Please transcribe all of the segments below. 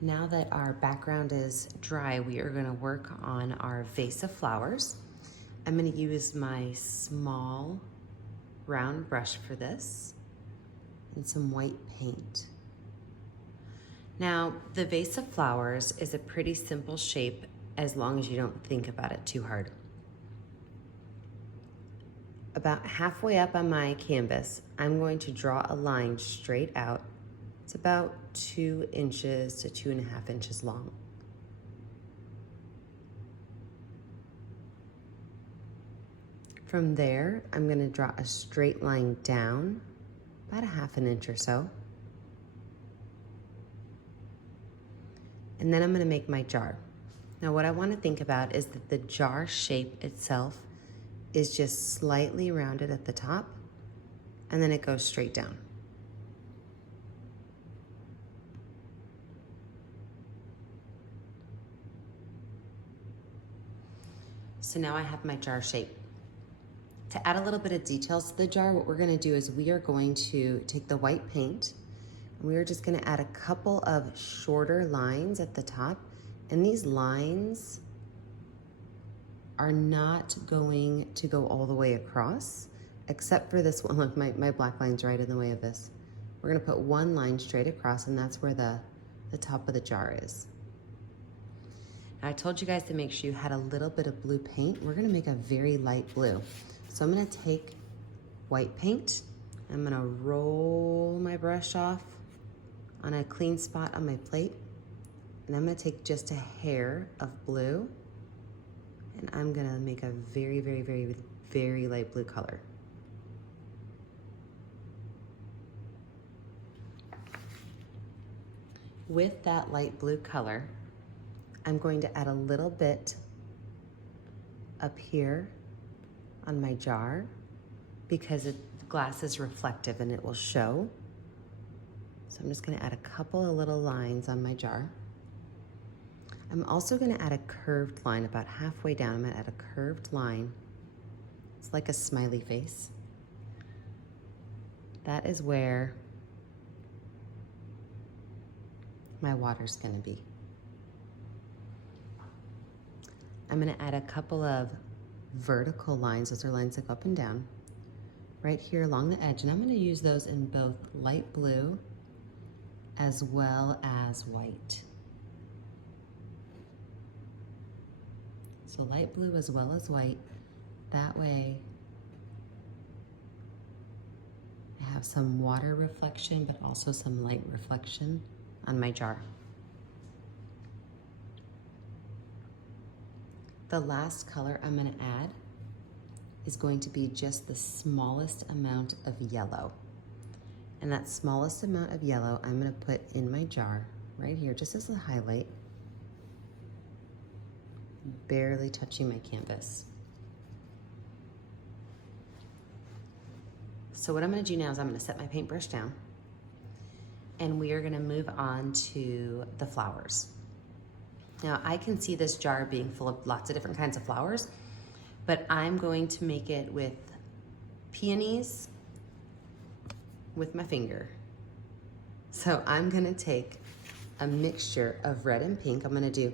Now that our background is dry, we are gonna work on our vase of flowers. I'm gonna use my small round brush for this and some white paint. Now, the vase of flowers is a pretty simple shape as long as you don't think about it too hard. About halfway up on my canvas, I'm going to draw a line straight out. It's about 2 inches to 2.5 inches long. From there, I'm going to draw a straight line down, about 1/2 inch or so. And then I'm going to make my jar. Now what I want to think about is that the jar shape itself is just slightly rounded at the top, and then it goes straight down. So now I have my jar shape. To add a little bit of details to the jar, what we're gonna do is we are going to take the white paint and we are just gonna add a couple of shorter lines at the top. And these lines are not going to go all the way across, except for this one. Look, my black line's right in the way of this. We're gonna put one line straight across, and that's where the top of the jar is. Now, I told you guys to make sure you had a little bit of blue paint. We're gonna make a very light blue. So I'm gonna take white paint, I'm gonna roll my brush off on a clean spot on my plate, and I'm gonna take just a hair of blue, and I'm gonna make a very, very, very, very light blue color. With that light blue color, I'm going to add a little bit up here on my jar because the glass is reflective and it will show. So I'm just gonna add a couple of little lines on my jar. I'm also gonna add a curved line about halfway down. I'm gonna add a curved line. It's like a smiley face. That is where my water's gonna be. I'm gonna add a couple of vertical lines. Those are lines that go up and down, right here along the edge. And I'm gonna use those in both light blue as well as white. So light blue as well as white. That way I have some water reflection, but also some light reflection on my jar. The last color I'm gonna add is going to be just the smallest amount of yellow. And that smallest amount of yellow I'm gonna put in my jar right here, just as a highlight, barely touching my canvas. So what I'm gonna do now is I'm gonna set my paintbrush down, and we are gonna move on to the flowers. Now I can see this jar being full of lots of different kinds of flowers, but I'm going to make it with peonies with my finger. So I'm gonna take a mixture of red and pink. I'm gonna do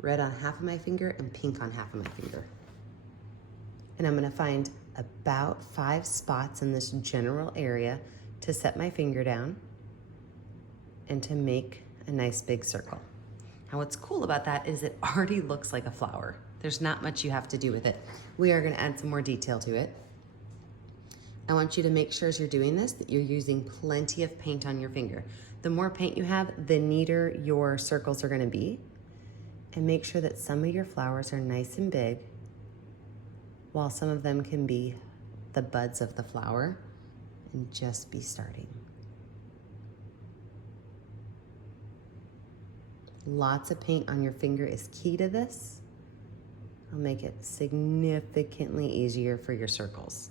red on half of my finger and pink on half of my finger. And I'm gonna find about 5 spots in this general area to set my finger down and to make a nice big circle. Now what's cool about that is it already looks like a flower. There's not much you have to do with it. We are gonna add some more detail to it. I want you to make sure as you're doing this that you're using plenty of paint on your finger. The more paint you have, the neater your circles are gonna be. And make sure that some of your flowers are nice and big, while some of them can be the buds of the flower and just be starting. Lots of paint on your finger is key to this. It'll make it significantly easier for your circles.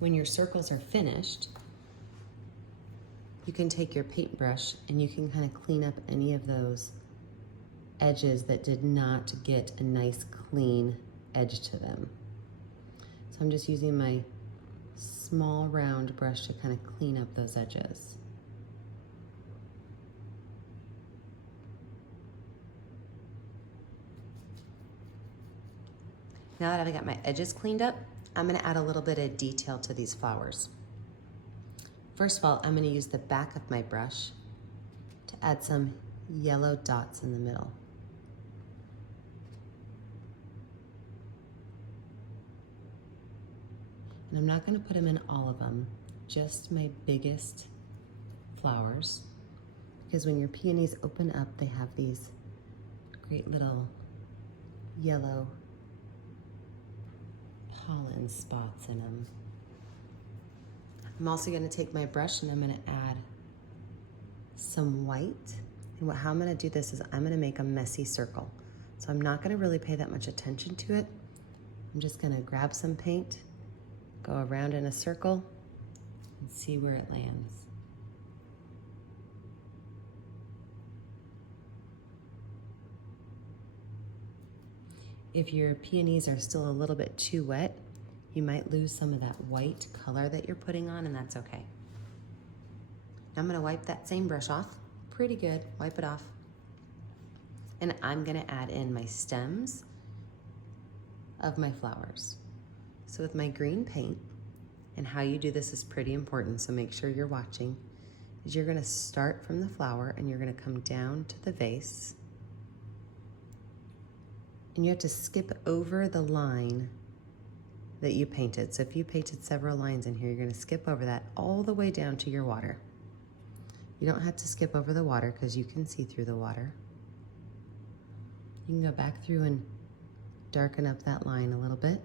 When your circles are finished, you can take your paintbrush and you can kind of clean up any of those edges that did not get a nice clean edge to them. So I'm just using my small round brush to kind of clean up those edges. Now that I've got my edges cleaned up, I'm gonna add a little bit of detail to these flowers. First of all, I'm gonna use the back of my brush to add some yellow dots in the middle. And I'm not gonna put them in all of them, just my biggest flowers, because when your peonies open up, they have these great little yellow pollen spots in them. I'm also gonna take my brush and I'm gonna add some white. And how I'm gonna do this is I'm gonna make a messy circle. So I'm not gonna really pay that much attention to it. I'm just gonna grab some paint, go around in a circle, and see where it lands. If your peonies are still a little bit too wet, you might lose some of that white color that you're putting on, and that's okay. Now I'm gonna wipe that same brush off, pretty good, wipe it off. And I'm gonna add in my stems of my flowers. So with my green paint, and how you do this is pretty important, so make sure you're watching, is you're gonna start from the flower and you're gonna come down to the vase. And you have to skip over the line that you painted. So if you painted several lines in here, you're gonna skip over that all the way down to your water. You don't have to skip over the water because you can see through the water. You can go back through and darken up that line a little bit.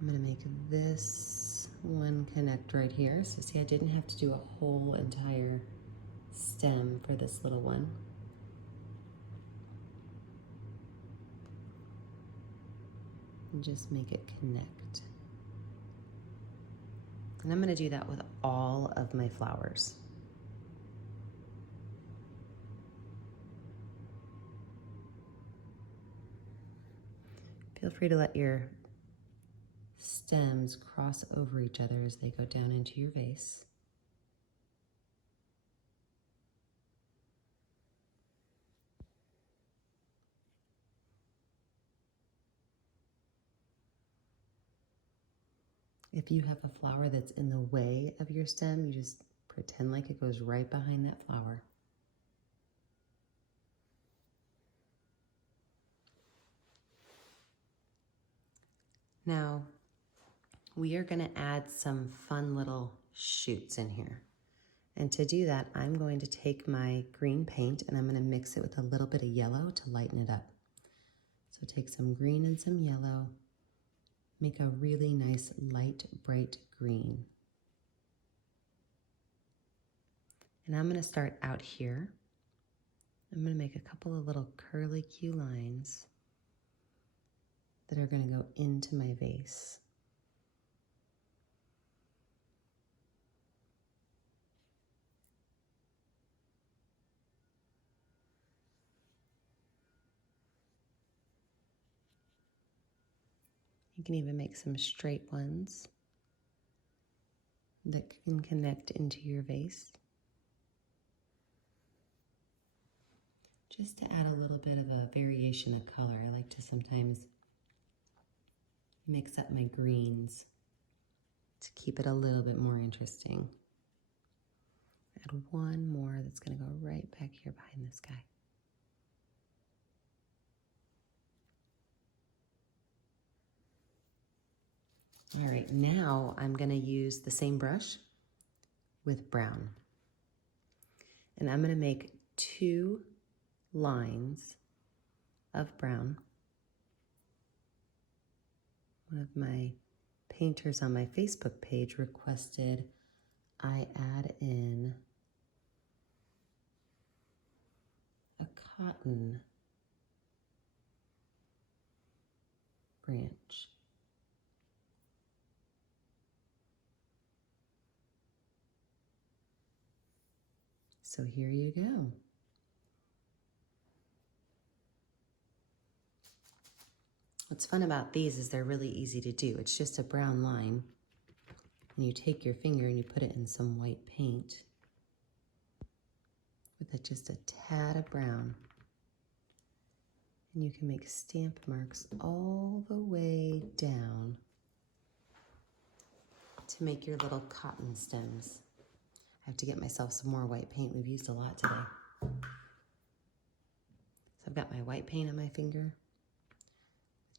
I'm gonna make this one connect right here. So see, I didn't have to do a whole entire stem for this little one. And just make it connect. And I'm gonna do that with all of my flowers. Feel free to let your stems cross over each other as they go down into your vase. If you have a flower that's in the way of your stem, you just pretend like it goes right behind that flower. Now, we are going to add some fun little shoots in here. And to do that, I'm going to take my green paint and I'm going to mix it with a little bit of yellow to lighten it up. So take some green and some yellow, make a really nice light, bright green. And I'm going to start out here. I'm going to make a couple of little curly Q lines that are going to go into my vase. You can even make some straight ones that can connect into your vase. Just to add a little bit of a variation of color, I like to sometimes mix up my greens to keep it a little bit more interesting. Add one more that's going to go right back here behind this guy. All right, now I'm going to use the same brush with brown. And I'm going to make 2 lines of brown. One of my painters on my Facebook page requested I add in a cotton branch. So here you go. What's fun about these is they're really easy to do. It's just a brown line, and you take your finger and you put it in some white paint with just a tad of brown. And you can make stamp marks all the way down to make your little cotton stems. I have to get myself some more white paint. We've used a lot today. So I've got my white paint on my finger,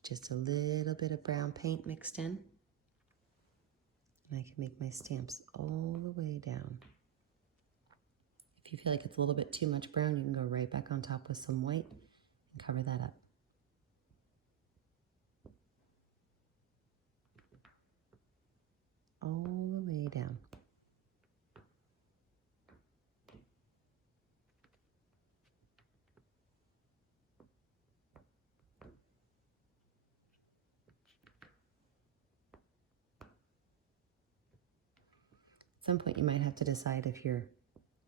just a little bit of brown paint mixed in. And I can make my stamps all the way down. If you feel like it's a little bit too much brown, you can go right back on top with some white and cover that up. All the way down. At some point you might have to decide if your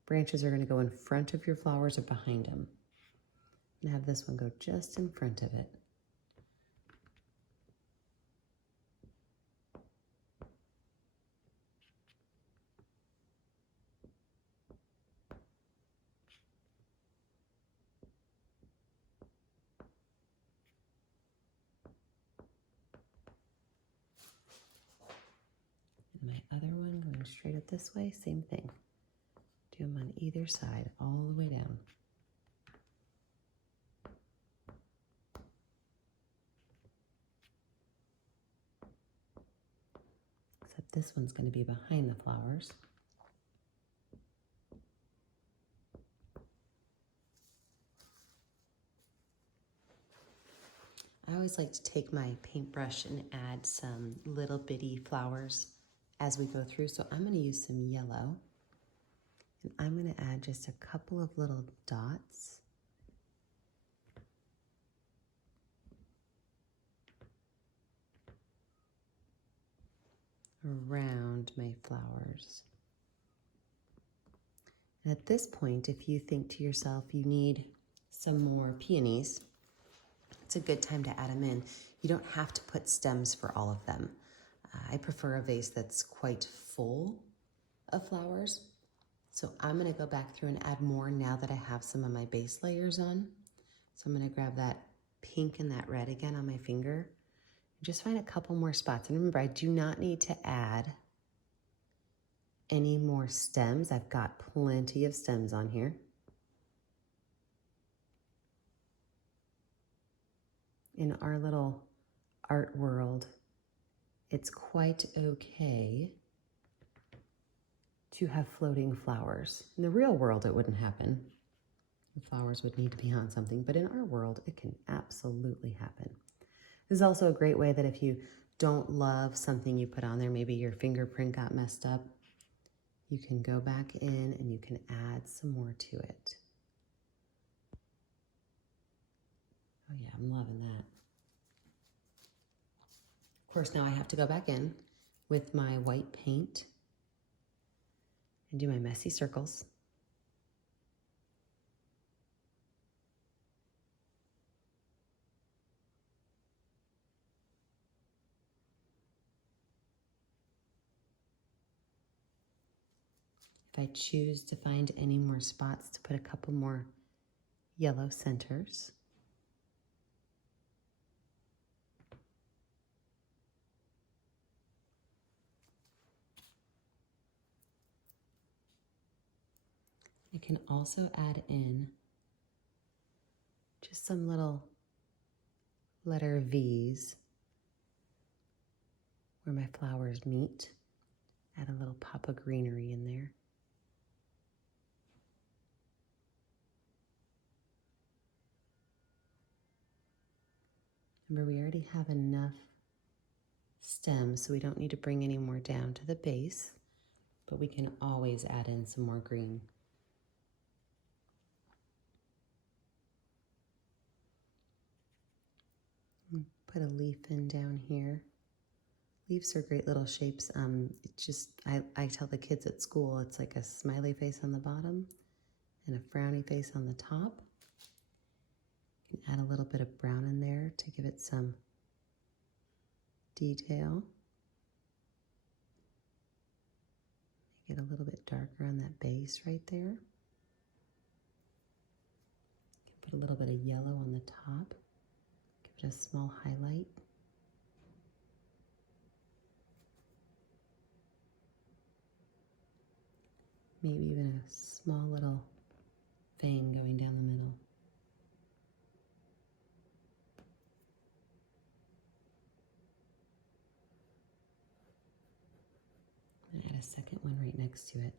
branches are going to go in front of your flowers or behind them. And have this one go just in front of it. And my other one going straight up this way, same thing. Do them on either side, all the way down. Except this one's going to be behind the flowers. I always like to take my paintbrush and add some little bitty flowers as we go through. So I'm going to use some yellow. And I'm going to add just a couple of little dots. Around my flowers. And at this point, if you think to yourself you need some more peonies, it's a good time to add them in. You don't have to put stems for all of them. I prefer a vase that's quite full of flowers. So I'm going to go back through and add more now that I have some of my base layers on. So I'm going to grab that pink and that red again on my finger. Just find a couple more spots. And remember, I do not need to add any more stems. I've got plenty of stems on here. In our little art world, it's quite okay to have floating flowers. In the real world, it wouldn't happen. The flowers would need to be on something, but in our world, it can absolutely happen. This is also a great way that if you don't love something you put on there, maybe your fingerprint got messed up, you can go back in and you can add some more to it. Oh yeah, I'm loving that. Of course, now I have to go back in with my white paint and do my messy circles. If I choose to find any more spots, to put a couple more yellow centers. I can also add in just some little letter V's where my flowers meet. Add a little pop of greenery in there. Remember, we already have enough stems, so we don't need to bring any more down to the base, but we can always add in some more green. Put a leaf in down here. Leaves are great little shapes. It's just, I tell the kids at school, it's like a smiley face on the bottom and a frowny face on the top. You can add a little bit of brown in there to give it some detail. Make it a little bit darker on that base right there. Put a little bit of yellow on the top. Give it a small highlight. Maybe even a small little vein going down the middle. Add a second one right next to it.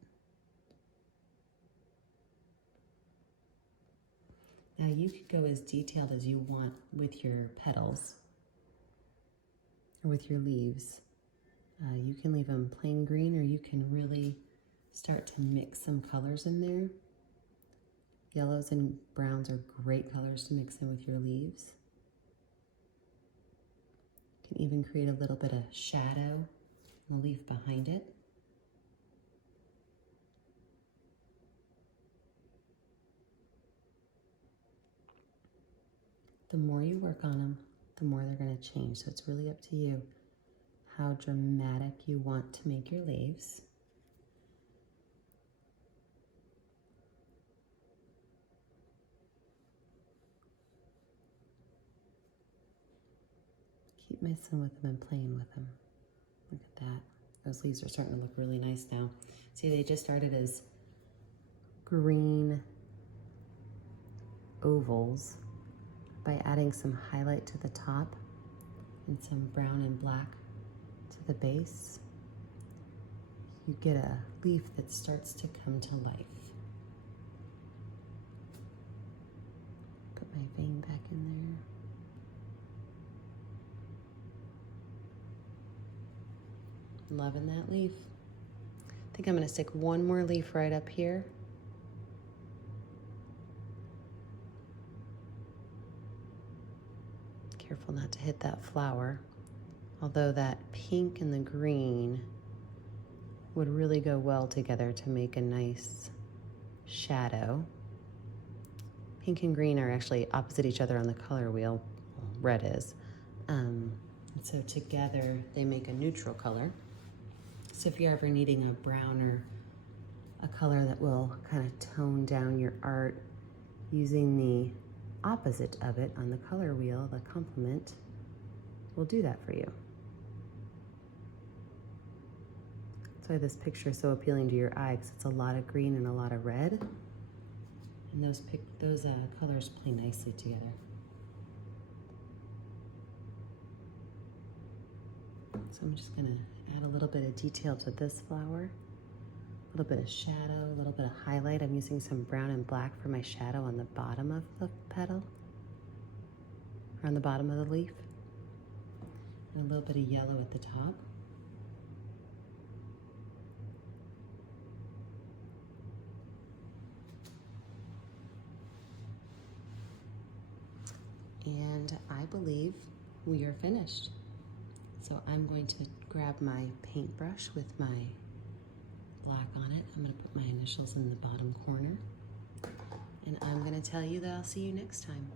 Now you could go as detailed as you want with your petals or with your leaves. You can leave them plain green, or you can really start to mix some colors in there. Yellows and browns are great colors to mix in with your leaves. You can even create a little bit of shadow in the leaf behind it. The more you work on them, the more they're going to change. So it's really up to you how dramatic you want to make your leaves. Keep messing with them and playing with them. Look at that. Those leaves are starting to look really nice now. See, they just started as green ovals. By adding some highlight to the top and some brown and black to the base, you get a leaf that starts to come to life. Put my vein back in there. Loving that leaf. I think I'm going to stick one more leaf right up here. Careful not to hit that flower, although that pink and the green would really go well together to make a nice shadow. Pink and green are actually opposite each other on the color wheel. Well, red is. And so together they make a neutral color. So if you're ever needing a brown or a color that will kind of tone down your art, using the opposite of it on the color wheel, the complement, will do that for you. That's why this picture is so appealing to your eye, because it's a lot of green and a lot of red, and those colors play nicely together. So I'm just going to add a little bit of detail to this flower, a little bit of shadow, a little bit of highlight. I'm using some brown and black for my shadow on the bottom of the petal, or on the bottom of the leaf, and a little bit of yellow at the top. And I believe we are finished. So I'm going to grab my paintbrush with my black on it. I'm going to put my initials in the bottom corner. And I'm going to tell you that I'll see you next time.